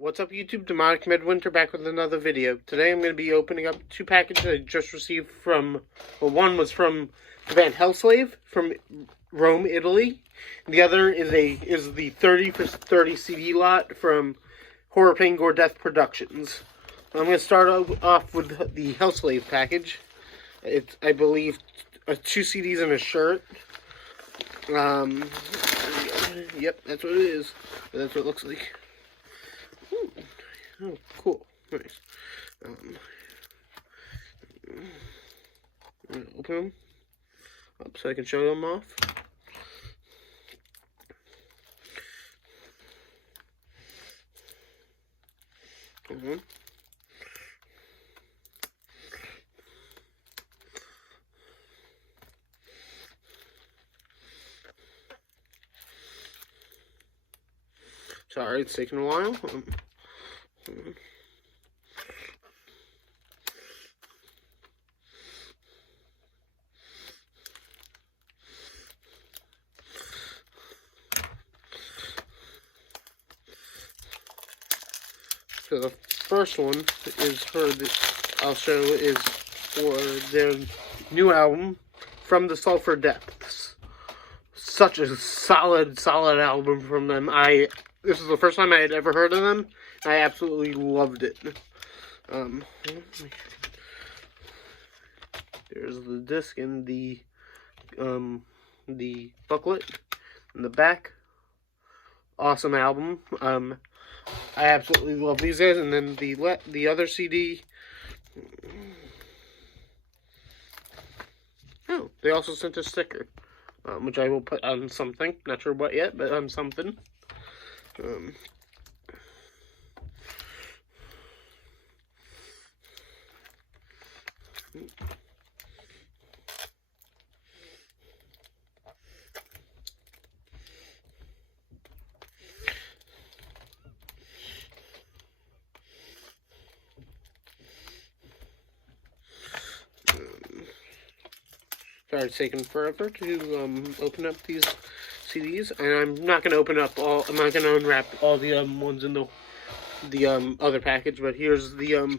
What's up, YouTube? Demonic Midwinter back with another video. Today I'm going to be opening up two packages I just received from, well, one was from the band Helslave from Rome, Italy. And the other is the 30 for 30 CD lot from Horror, Pain, Gore, Death Productions. I'm going to start off with the Helslave package. It's, I believe, 2 CDs and a shirt. Yep, that's what it is. That's what it looks like. Oh, cool. Nice. I'm gonna open them up so I can show them off. Sorry, it's taking a while. So the first one is I'll show is for their new album, From the Sulphur Depths. Such a solid album from them. This is the first time I had ever heard of them. I absolutely loved it. There's the disc and the booklet in the back. Awesome album. I absolutely love these guys. And then the other CD. Oh, they also sent a sticker, which I will put on something. Not sure what yet, but on something. Sorry, it's taking forever to open up these CDs, and I'm not going to open up all. I'm not going to unwrap all the ones in the other package. But here's the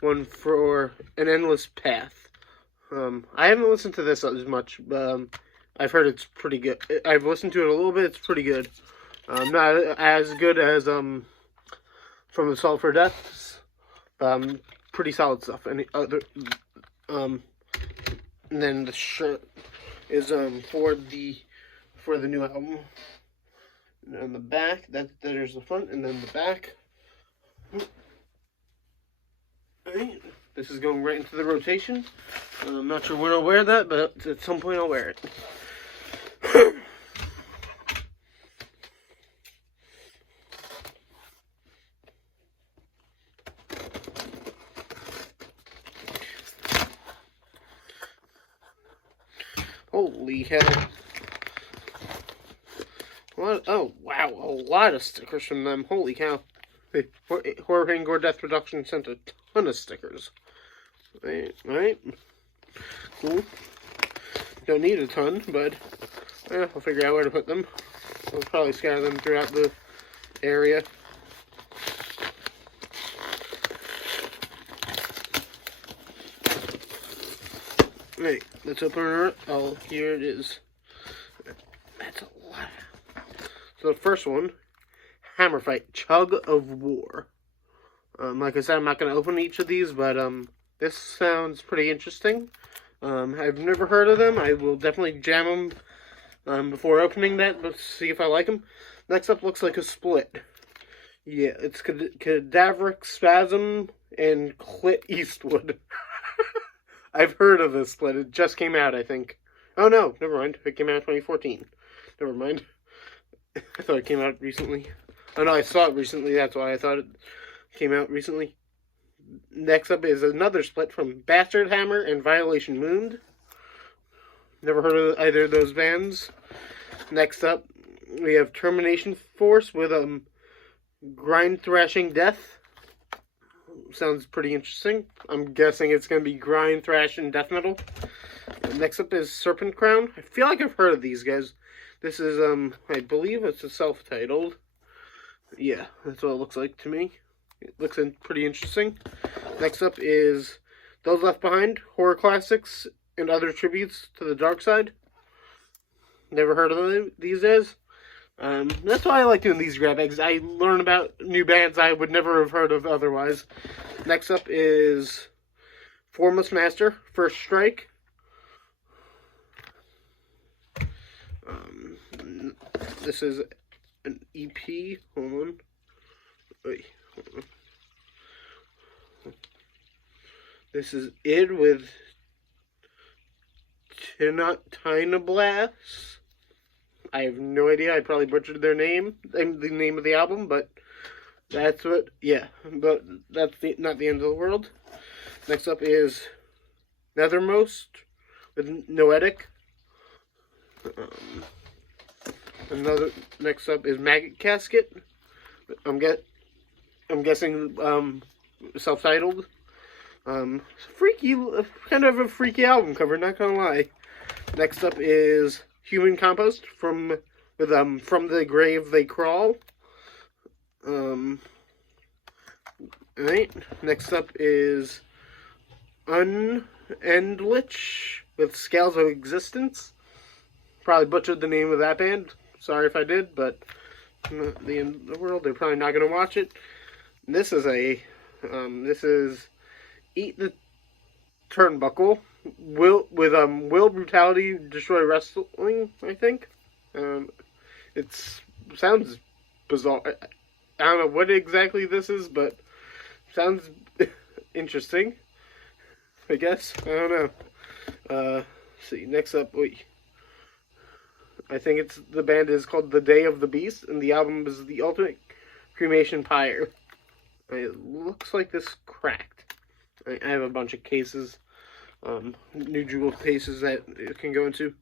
one for An Endless Path. I haven't listened to this as much, but I've heard it's pretty good. I've listened to it a little bit. It's pretty good. Not as good as From the Sulphur Depths. Pretty solid stuff. Any other and then the shirt is for the new album. And on the back, there's the front, and then the back. Right. This is going right into the rotation. I'm not sure when I'll wear that, but at some point I'll wear it. Holy hell. What? Oh, wow. A lot of stickers from them. Holy cow. Horror, Pain, Gore, Death Production sent a ton of stickers. Right? Cool. Don't need a ton, but I'll figure out where to put them. I'll probably scatter them throughout the area. Right, let's open her. Oh, here it is. That's a lot. So the first one, Hammer Fight, Chug of War. Like I said, I'm not going to open each of these, but this sounds pretty interesting. I've never heard of them. I will definitely jam them before opening that, but see if I like them. Next up looks like a split. Yeah, it's Cadaveric Spasm and Clit Eastwood. I've heard of this split. It just came out, I think. Oh, no. Never mind. It came out in 2014. Never mind. I thought it came out recently. Oh, no. I saw it recently. That's why I thought it came out recently. Next up is another split from Bastard Hammer and Violation Moon. Never heard of either of those bands. Next up, we have Termination Force with Grind Thrashing Death. Sounds pretty interesting. I'm guessing it's going to be grind, thrash, and death metal. Next up is Serpent Crown. I feel like I've heard of these guys. This is, I believe it's a self-titled. Yeah, that's what it looks like to me. It looks pretty interesting. Next up is Those Left Behind, Horror Classics and Other Tributes to the Dark Side. Never heard of them these days. That's why I like doing these grab bags. I learn about new bands I would never have heard of otherwise. Next up is Formless Master, First Strike. This is an EP. Hold on. Wait, hold on. This is Id with Tinablas. I have no idea. I probably butchered their name, the name of the album, but that's what. Yeah, but that's not the end of the world. Next up is Nethermost with Noetic. Next up is Maggot Casket. I'm guessing self-titled. Freaky, kind of a freaky album cover. Not gonna lie. Next up is Human Compost From the Grave They Crawl. Alright. Next up is Unendlich with Scales of Existence. Probably butchered the name of that band. Sorry if I did, but not the end of the world. They're probably not going to watch it. This is Eat the Turnbuckle. Will Brutality Destroy Wrestling, I think. It sounds bizarre. I don't know what exactly this is, but sounds interesting, I guess. I don't know. Let's see, next up, I think the band is called The Day of the Beast, and the album is The Ultimate Cremation Pyre. It looks like this cracked. I have a bunch of cases, new jewel cases that it can go into.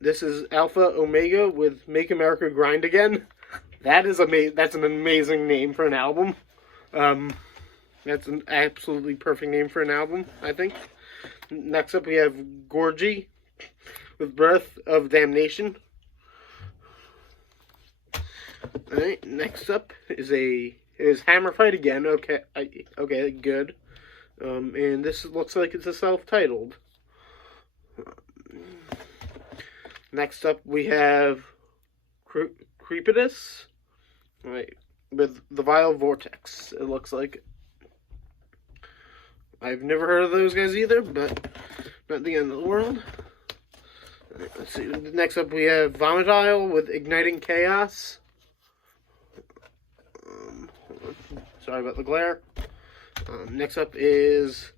This is Alpha Omega with Make America Grind Again. That's an amazing name for an album. That's an absolutely perfect name for an album, I think. Next up we have Gore with Breath of Damnation. Alright, next up is Hammer Fight Again. Okay, good. And this looks like it's a self-titled. Next up we have Creepidus. Right, with The Vile Vortex, it looks like. I've never heard of those guys either, but not the end of the world. Right, let's see. Next up, we have Vomitile with Igniting Chaos. Sorry about the glare. Next up is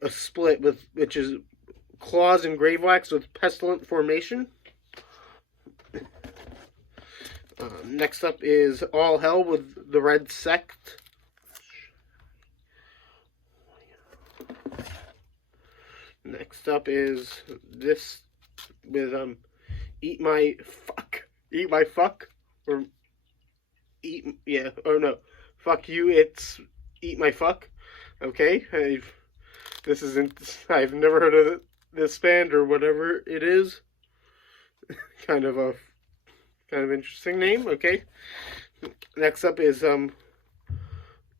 a split which is Claws and Gravewax with Pestilent Formation. Next up is All Hell with the Red Sect. Next up is this with Eat My Fuck, or Fuck You, it's Eat My Fuck. Okay, I've never heard of this band or whatever it is. kind of interesting name. Okay. Next up is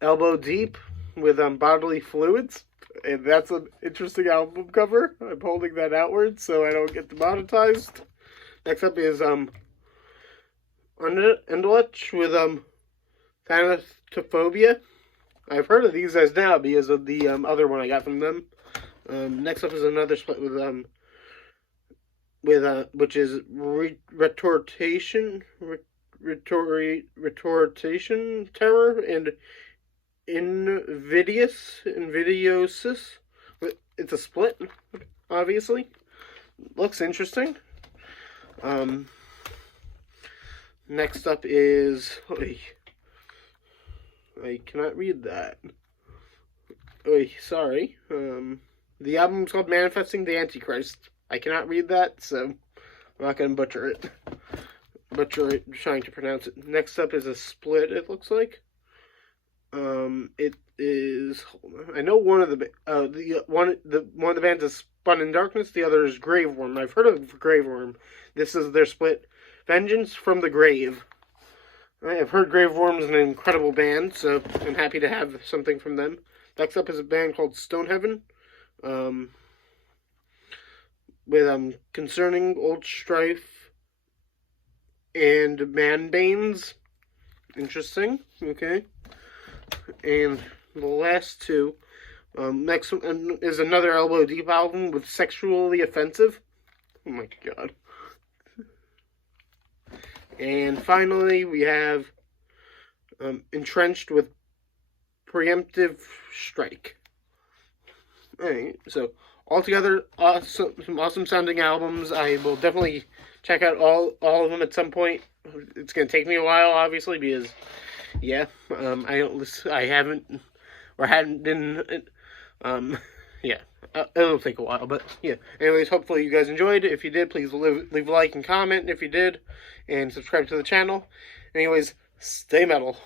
Elbow Deep with Bodily Fluids, and that's an interesting album cover. I'm holding that outwards so I don't get demonetized. Next up is Unendlich with Thanatophobia. I've heard of these guys now because of the other one I got from them. Next up is another split with which is Retortation Terror and Invidiosis. It's a split, obviously. Looks interesting. Next up is I cannot read that. Sorry. The album's called Manifesting the Antichrist. I cannot read that, so I'm not going to butcher it. Trying to pronounce it. Next up is a split, it looks like. It is. Hold on. I know one of the one of the bands is Spun in Darkness. The other is Graveworm. I've heard of Graveworm. This is their split, Vengeance from the Grave. I've heard Grave Worm's an incredible band, so I'm happy to have something from them. Next up is a band called Stoneheaven, with Concerning Old Strife and Manbanes. Interesting, okay. And the last two, next one is another Elbow Deep album with Sexually Offensive. Oh my god. And finally, we have Entrenched with Preemptive Strike. Alright, so altogether, some awesome sounding albums. I will definitely check out all of them at some point. It's going to take me a while, obviously, because, yeah, I hadn't been, yeah. It'll take a while, but yeah. Anyways, hopefully you guys enjoyed. If you did, please leave a like and comment if you did, and subscribe to the channel. Anyways, stay metal.